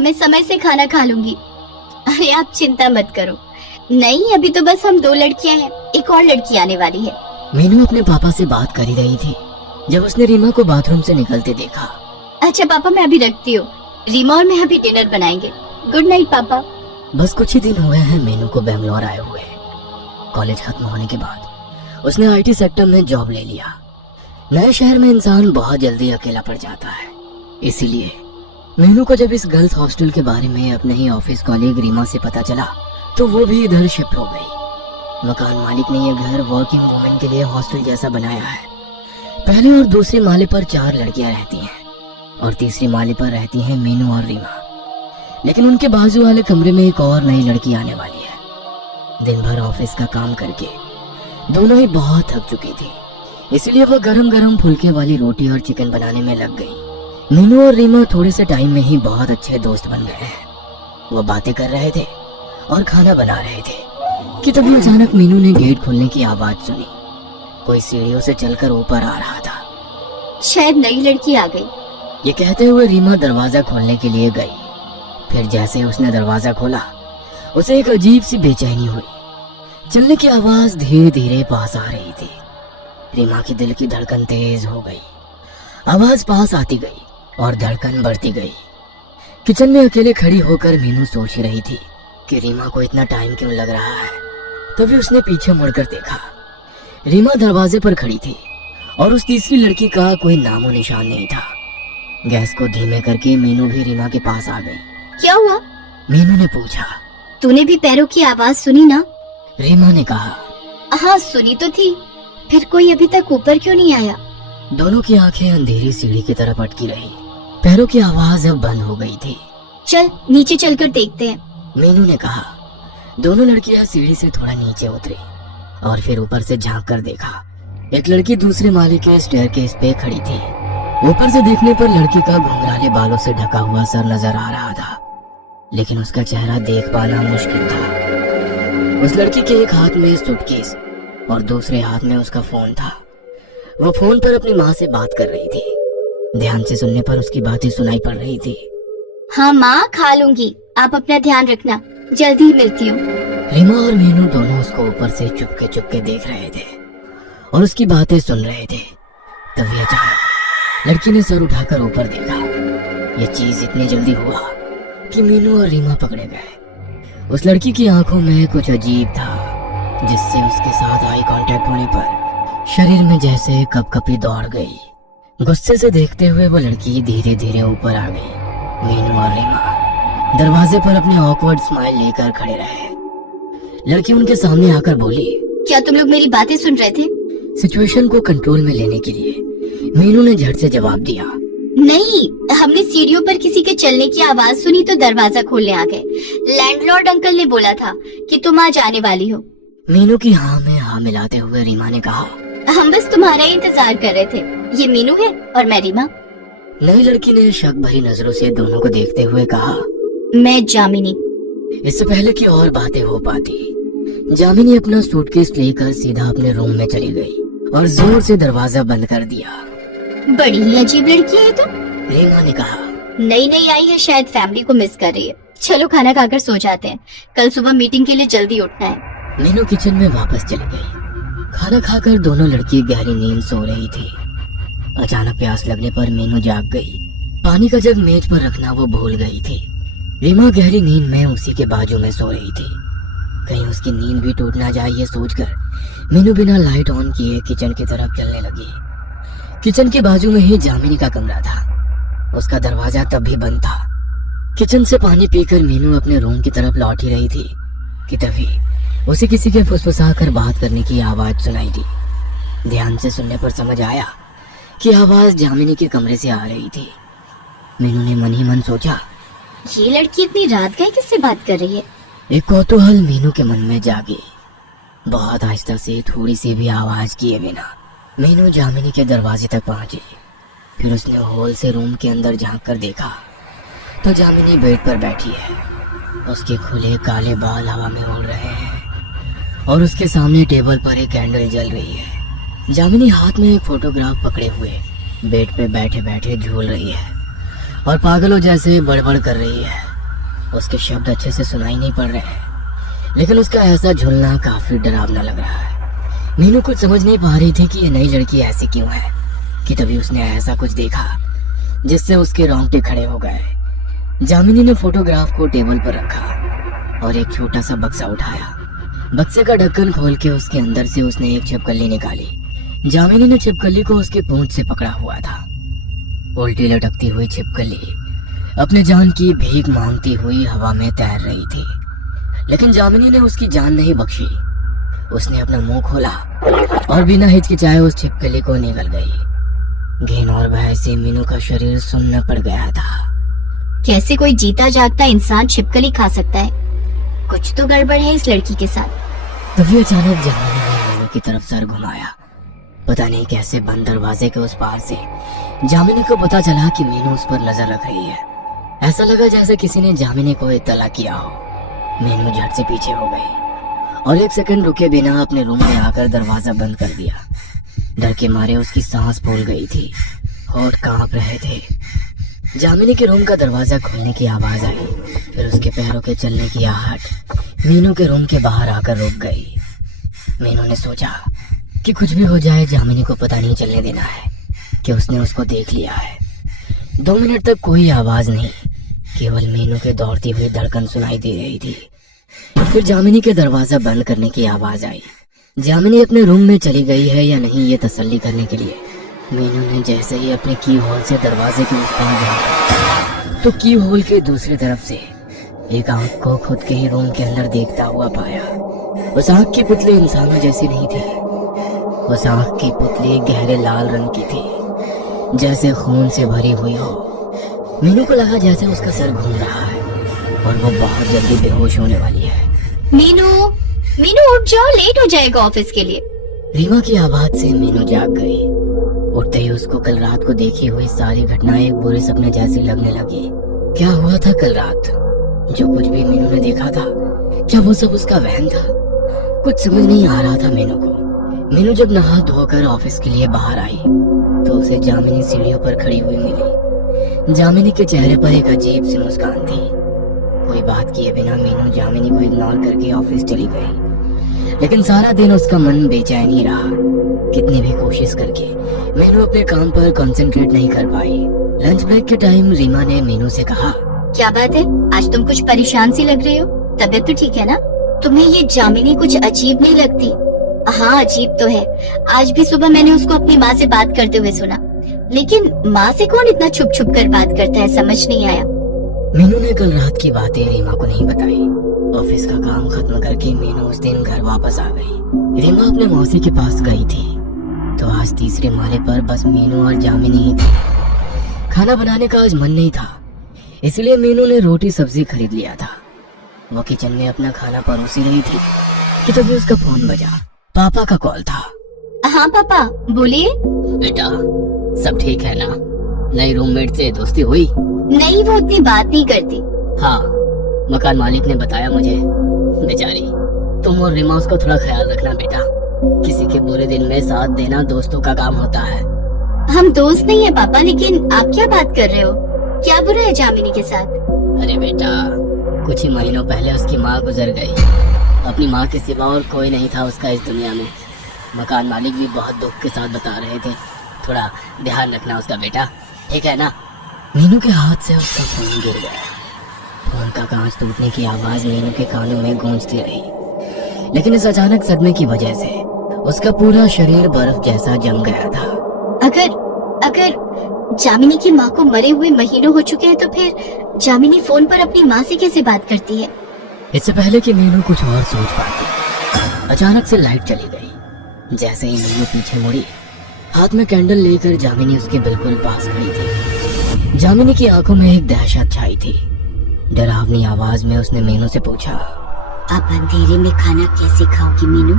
मैं समय से खाना खा लूंगी। अरे आप चिंता मत करो। नहीं, अभी तो बस हम 2 लड़कियां हैं, एक और लड़की आने वाली है। मीनू अपने पापा से बात कर ही रही थी जब उसने रीमा को बाथरूम से निकलते देखा। अच्छा पापा, मैं अभी रखती हूँ। रीमा और मैं अभी डिनर बनाएंगे। गुड नाइट पापा। बस कुछ ही दिन हुए हैं मीनू को बेंगलोर आए हुए। कॉलेज खत्म होने के बाद उसने आईटी सेक्टर में जॉब ले लिया। नए शहर में इंसान बहुत जल्दी अकेला पड़ जाता है, इसीलिए मीनू को जब इस गर्ल्स हॉस्टल के बारे में अपने ही ऑफिस कॉलीग रीमा से पता चला तो वो भी इधर शिफ्ट हो गई। मकान मालिक ने यह घर वर्किंग वुमेन के लिए हॉस्टल जैसा बनाया है। पहले और दूसरे माले पर 4 लड़कियां रहती हैं और तीसरे माले पर रहती हैं मीनू और रीमा। लेकिन उनके बाजू वाले कमरे में एक और नई लड़की आने वाली है। दिन भर ऑफिस का काम करके दोनों ही बहुत थक चुकी थी, इसलिए वो गरम गरम फुलके वाली रोटी और चिकन बनाने में लग गई। मीनू और रीमा थोड़े से टाइम में ही बहुत अच्छे दोस्त बन गए हैं। वो बातें कर रहे थे और खाना बना रहे थे कि तभी अचानक मीनू ने गेट खोलने की आवाज सुनी। कोई सीढ़ियों से चलकर ऊपर आ रहा था। शायद नई लड़की आ गई, ये कहते हुए रीमा दरवाजा खोलने के लिए गई। फिर जैसे उसने दरवाजा खोला उसे एक अजीब सी बेचैनी हुई। चलने की आवाज धीरे धीरे पास आ रही थी। रीमा की दिल की धड़कन तेज हो गई। आवाज पास आती गई और धड़कन बढ़ती गई। किचन में अकेले खड़ी होकर मीनू सोच ही रही थी कि रीमा को इतना टाइम क्यों लग रहा है। तभी उसने पीछे मुड़कर देखा। रीमा दरवाजे पर खड़ी थी और उस तीसरी लड़की का कोई नामो निशान नहीं था। गैस को धीमे करके मीनू भी रीमा के पास आ गई। क्या हुआ? मीनू ने पूछा। तूने भी पैरों की आवाज सुनी ना? रीमा ने कहा। हाँ सुनी तो थी, फिर कोई अभी तक ऊपर क्यों नहीं आया? दोनों की आंखें अंधेरी सीढ़ी की तरफ अटकी रही। पैरों की आवाज अब बंद हो गई थी। चल नीचे चलकर देखते हैं, मीनू ने कहा। दोनों लड़कियां सीढ़ी से थोड़ा नीचे उतरी और फिर ऊपर से झांक कर देखा। एक लड़की दूसरे माले के स्टेयरकेस पे खड़ी थी। ऊपर से देखने पर लड़की का घुंघराले बालों से ढका हुआ सर नजर आ रहा था, लेकिन उसका चेहरा देख पाना मुश्किल था। उस लड़की के एक हाथ में सूटकेस और दूसरे हाथ में उसका फोन था। वो फोन पर अपनी माँ से बात कर रही थी। ध्यान से सुनने पर उसकी बातें सुनाई पड़ रही थी। हाँ माँ, खा लूंगी, आप अपना ध्यान रखना, जल्दी ही मिलती हूँ। रीमा और मीनू दोनों उसको ऊपर से चुपके चुपके देख रहे थे और उसकी बातें सुन रहे थे। तभी अचानक लड़की ने सर उठाकर ऊपर देखा। ये चीज इतनी जल्दी हुआ कि मीनू और रीमा पकड़े गए। उस लड़की की आंखों में कुछ अजीब था, जिससे उसके साथ आई कांटेक्ट होने पर शरीर में जैसे कपकपी दौड़ गई। गुस्से से देखते हुए वो लड़की धीरे धीरे ऊपर आ गई। मीनू और रीमा दरवाजे पर अपनी ऑकवर्ड स्माइल लेकर खड़े रहे। लड़की उनके सामने आकर बोली। क्या तुम लोग मेरी बातें सुन रहे थे? सिचुएशन को कंट्रोल में लेने के लिए मीनू ने झट से जवाब दिया। नहीं, हमने सीढ़ियों पर किसी के चलने की आवाज सुनी तो दरवाजा खोलने आ गए। लैंडलॉर्ड अंकल ने बोला था कि तुम आज आने वाली हो। मीनू की हाँ में हाँ मिलाते हुए रीमा ने कहा। हम बस तुम्हारा इंतजार कर रहे थे। ये मीनू है और मैं रीमा। नई लड़की ने शक भरी नजरों से दोनों को देखते हुए कहा। मैं जामिनी। इससे पहले कि और बातें हो पाती, जामिनी अपना सूटकेस लेकर सीधा अपने रूम में चली गई और जोर से दरवाजा बंद कर दिया। बड़ी ही अजीब लड़की है तो, रीमा ने कहा। नई नई आई है, शायद फैमिली को मिस कर रही है। चलो खाना खाकर सो जाते हैं, कल सुबह मीटिंग के लिए जल्दी उठना है। मीनू किचन में वापस चली गई। खाना खाकर दोनों लड़की गहरी नींद सो रही थी। अचानक प्यास लगने पर मीनू जाग गई। पानी का जग मेज पर रखना वो भूल गई थी। रीमा गहरी नींद में उसी के बाजू में सो रही थी। कहीं उसकी नींद भी टूट ना जाए ये सोचकर मीनू बिना लाइट ऑन किए किचन की तरफ चलने लगी। किचन के बाजू में ही जामिनी का कमरा था। उसका दरवाजा तब भी बंद था। किचन से पानी पीकर मीनू अपने रूम की तरफ लौट ही रही थी कि तभी उसे किसी के फुसफुसा कर बात करने की आवाज सुनाई दी। ध्यान से सुनने पर समझ आया कि आवाज जामिनी के कमरे से आ रही थी। मीनू ने मन ही मन सोचा, ये लड़की इतनी रात गए किससे बात कर रही है? एक कौतूहल मीनू के मन में जागे। बहुत आहिस्ता से थोड़ी सी भी आवाज किए बिना मीनू जामिनी के दरवाजे तक पहुंची। फिर उसने होल से रूम के अंदर झांक कर देखा तो जामिनी बेड पर बैठी है। उसके खुले काले बाल हवा में उड़ रहे हैं और उसके सामने टेबल पर एक कैंडल जल रही है। जामिनी हाथ में एक फोटोग्राफ पकड़े हुए बेड पे बैठे बैठे झूल रही है और पागलों जैसे बड़बड़ कर रही है। उसके शब्द अच्छे से सुनाई नहीं पड़ रहे हैं, लेकिन उसका ऐसा झुलना काफी डरावना लग रहा है। मीनू कुछ समझ नहीं पा रही थी कि ये नई लड़की ऐसी क्यों है, कि तभी उसने ऐसा कुछ देखा जिससे उसके रोंगटे खड़े हो गए। जामिनी ने फोटोग्राफ को टेबल पर रखा और एक छोटा सा बक्सा उठाया। बक्से का ढक्कन खोल के उसके अंदर से उसने एक छिपकली निकाली। जामिनी ने छिपकली को उसके पूंछ से पकड़ा हुआ था। उल्टी लटकती हुई छिपकली अपने जान की भीख मांगती हुई हवा में तैर रही थी, लेकिन जामिनी ने उसकी जान नहीं बख्शी। उसने अपना मुंह खोला और बिना हिचकिचाए उस छिपकली को निगल गई। घिन और भय से मीनू का शरीर सुन्न पड़ गया था। कैसे कोई जीता जागता इंसान छिपकली खा सकता है? कुछ तो गड़बड़ है इस लड़की के साथ। तभी अचानक जामिनी ने मीनू की तरफ सर घुमाया। पता नहीं कैसे बंद दरवाजे के उस पार से जामिनी को पता चला कि मीनू उस पर नजर रख रही है। ऐसा लगा जैसे किसी ने जामिनी को इत्तला किया हो। मीनू झट से पीछे हो गई और एक सेकंड रुके बिना अपने रूम में आकर दरवाजा बंद कर दिया। डर के मारे उसकी सांस फूल गई थी, होठ कांप रहे थे। जामिनी के रूम का दरवाजा खोलने की आवाज आई, फिर उसके पैरों के चलने की आहट मीनू के रूम के बाहर आकर रुक गई। मीनू ने सोचा कि कुछ भी हो जाए जामिनी को पता नहीं चलने देना है कि उसने उसको देख लिया है। 2 मिनट तक कोई आवाज नहीं, केवल मीनू के दौड़ती हुई धड़कन सुनाई दे रही थी। फिर जामिनी के दरवाजा बंद करने की आवाज आई। जामिनी अपने रूम में चली गई है या नहीं ये तसल्ली करने के लिए मीनू ने जैसे ही अपने की होल से दरवाजे के उस पार झांका तो की होल के दूसरी तरफ से एक आंख को खुद के ही रूम के अंदर देखता हुआ पाया। उस आंख की पुतली इंसानों जैसी नहीं थी। उस आंख की पुतली गहरे लाल रंग की थी, जैसे खून से भरी हुई हो। मीनू को लगा जैसे उसका सर घूम रहा है और वो बहुत जल्दी बेहोश होने वाली है। मीनू, मीनू उठ जाओ, लेट हो जाएगा ऑफिस के लिए। रीमा की आवाज से मीनू जाग गई। उठते ही उसको कल रात को देखी हुई सारी घटनाएं एक बुरे सपने जैसी लगने लगी। क्या हुआ था कल रात? जो कुछ भी मीनू ने देखा था, क्या वो सब उसका वहम था? कुछ समझ नहीं आ रहा था मीनू को। मीनू जब नहा धोकर ऑफिस के लिए बाहर आई तो उसे जामिनी सीढ़ियों पर खड़ी हुई मिली। जामिनी के चेहरे पर एक अजीब सी मुस्कान थी। कोई बात किए बिना मीनू जामिनी को इग्नोर करके ऑफिस चली गई, लेकिन सारा दिन उसका मन बेचैन ही रहा। कितनी भी कोशिश करके मीनू अपने काम पर कंसंट्रेट नहीं कर पाई। लंच ब्रेक के टाइम रीमा ने मीनू से कहा, क्या बात है, आज तुम कुछ परेशान सी लग रही हो? तबीयत तो ठीक है ना? तुम्हें ये जामिनी कुछ अजीब नहीं लगती? हाँ, अजीब तो है। आज भी सुबह मैंने उसको अपनी माँ से बात करते हुए सुना, लेकिन माँ से कौन इतना छुप छुप कर बात करता है, समझ नहीं आया। मीनू ने कल रात की बातें रीमा को नहीं बताई। ऑफिस का काम खत्म करके मीनू उस दिन घर वापस आ गई। रीमा अपने मौसी के पास गई थी तो आज तीसरे माले पर बस मीनू और जामिनी ही थी। खाना बनाने का आज मन नहीं था, इसलिए मीनू ने रोटी सब्जी खरीद लिया था। वो किचन में अपना खाना परोसी रही थी कि तभी उसका फोन बजा। पापा का कॉल था। हाँ पापा, बोलिए। बेटा, सब ठीक है ना? नई रूममेट से दोस्ती हुई? नहीं, वो उतनी बात नहीं करती। हाँ, मकान मालिक ने बताया मुझे। बेचारी, तुम और रीमा उसका थोड़ा ख्याल रखना बेटा। किसी के बुरे दिन में साथ देना दोस्तों का काम होता है। हम दोस्त नहीं है पापा, लेकिन आप क्या बात कर रहे हो? क्या बुरा है जामिनी के साथ? अरे बेटा, कुछ ही महीनों पहले उसकी माँ गुजर गई। अपनी माँ के सिवा और कोई नहीं था उसका इस दुनिया में। मकान मालिक भी बहुत दुख के साथ बता रहे थे। थोड़ा ध्यान रखना उसका बेटा, ठीक है ना? मीनू के हाथ से उसका फोन गिर गया। फोन का कांच टूटने की आवाज मीनू के कानों में गूंजती रही, लेकिन इस अचानक सदमे की वजह से उसका पूरा शरीर बर्फ जैसा जम गया था। अगर जामिनी की माँ को मरे हुए महीनों हो चुके हैं तो फिर जामिनी फोन पर अपनी माँ से कैसे बात करती है? इससे पहले कि मीनू कुछ और सोच पाती, अचानक से लाइट चली गई। जैसे ही मीनू पीछे मुड़ी, हाथ में कैंडल लेकर जामिनी उसके बिल्कुल पास खड़ी थी। जामिनी की आंखों में एक दहशत छाई थी। डरावनी आवाज में उसने मीनू से पूछा, आप अंधेरे में खाना कैसे खाओगी मीनू?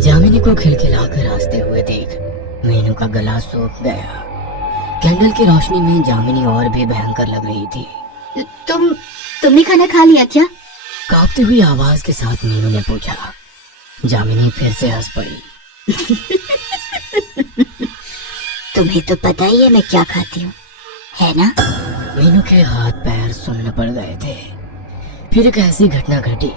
जामिनी को खिलखिलाकर हंसते हुए देख मीनू का गला सूख गया। कैंडल की रोशनी में जामिनी और भी भयंकर लग रही थी। तुमने खाना खा लिया क्या? कांपती हुई आवाज के साथ मीनू ने पूछा। जामिनी फिर से हंस पड़ी। तुम्हें तो पता ही है मैं क्या खाती हूँ, है ना? मीनू के हाथ पैर सुन्न पड़ गए थे। फिर एक ऐसी घटना घटी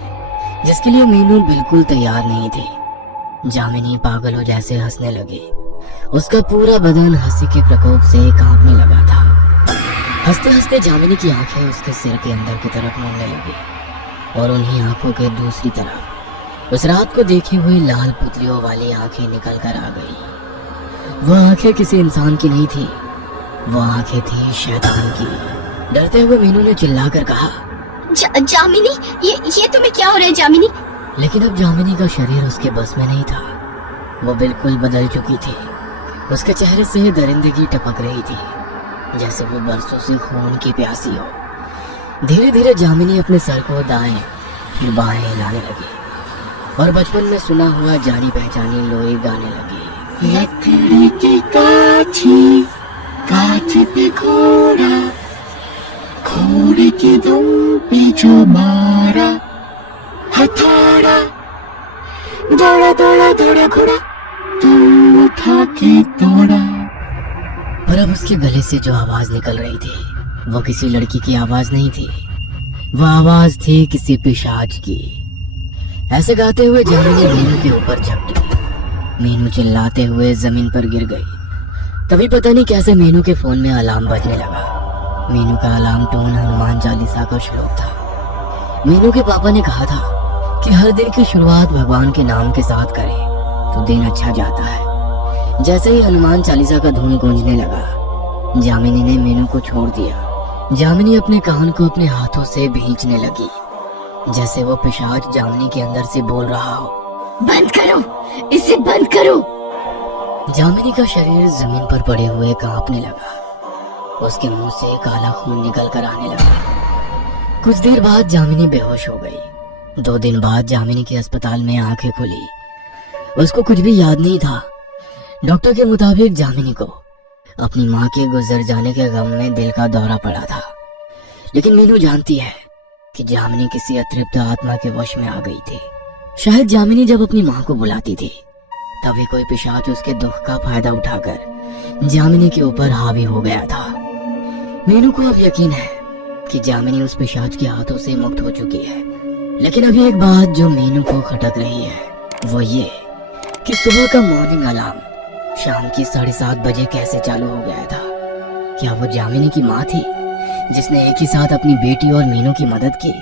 जिसके लिए मीनू बिल्कुल तैयार नहीं थी। जामिनी पागलों जैसे हंसने लगी। उसका पूरा बदन हंसी के प्रकोप से कांपने लगा था। हंसते हंसते जामिनी की आंखें उसके सिर के अंदर की तरफ मुड़ने लगी और उन्हीं आंखों के दूसरी तरफ उस रात को देखी हुई लाल पुतलियों वाली आंखें निकल कर आ गई। वो आंखें किसी इंसान की नहीं थी, वो आंखें थी शैतान की। डरते हुए मीनू ने चिल्लाकर कहा, जामिनी, ये तुम्हें क्या हो रहा है जामिनी? लेकिन अब जामिनी का शरीर उसके बस में नहीं था। वो बिल्कुल बदल चुकी थी। उसके चेहरे से दरिंदगी टपक रही थी, जैसे वो बरसों से खून की प्यासी हो। धीरे धीरे जामिनी अपने सर को दाएं फिर बाएं हिलाने लगी और बचपन में सुना हुआ जानी पहचानी लोरी गाने लगी। लकड़ी की काठी, काठ पे घोड़ा, घोड़े की दुम पे जो मारा, हथौड़ा, दौड़ा दौड़ा दौड़ा घोड़ा, तुम उठा के दौड़ा। पर अब उसके गले से जो आवाज निकल रही थी वो किसी लड़की की आवाज नहीं थी, वो आवाज थी किसी पिशाच की। ऐसे गाते हुए जामिनी मीनू के ऊपर झपटी। मीनू चिल्लाते हुए जमीन पर गिर गई। तभी पता नहीं कैसे मीनू के फोन में अलार्म बजने लगा। मीनू का अलार्म टोन हनुमान चालीसा का श्लोक था। मीनू के पापा ने कहा था कि हर दिन की शुरुआत भगवान के नाम के साथ करें तो दिन अच्छा जाता है। जैसे ही हनुमान चालीसा का धुन गूंजने लगा, जामिनी ने मीनू को छोड़ दिया। जामिनी अपने कान को अपने हाथों से भींचने लगी, जैसे वो पिशाच जामिनी के अंदर से बोल रहा हो, बंद करो, इसे बंद करो। जामिनी का शरीर जमीन पर पड़े हुए कांपने लगा। उसके मुंह से काला खून निकल कर आने लगा। कुछ देर बाद जामिनी बेहोश हो गई। 2 दिन बाद जामिनी के अस्पताल में आंखें खुली। उसको कुछ भी याद नहीं था। डॉक्टर के मुताबिक जामिनी को अपनी माँ के गुजर जाने के गम में दिल का दौरा पड़ा था। लेकिन मीनू जानती है कि जामिनी किसी अतृप्त आत्मा के वश में आ गई थी। शायद जामिनी जब अपनी माँ को बुलाती थी तभी कोई पिशाच उसके दुख का फायदा उठाकर जामिनी के ऊपर हावी हो गया था। मीनू को अब यकीन है कि जामिनी उस पिशाच के हाथों से मुक्त हो चुकी है। लेकिन अभी एक बात जो मीनू को खटक रही है वो ये कि सुबह का मॉर्निंग अलार्म शाम की 7:30 बजे कैसे चालू हो गया था। क्या वो जामिनी की माँ थी जिसने एक ही साथ अपनी बेटी और मीनू की मदद की?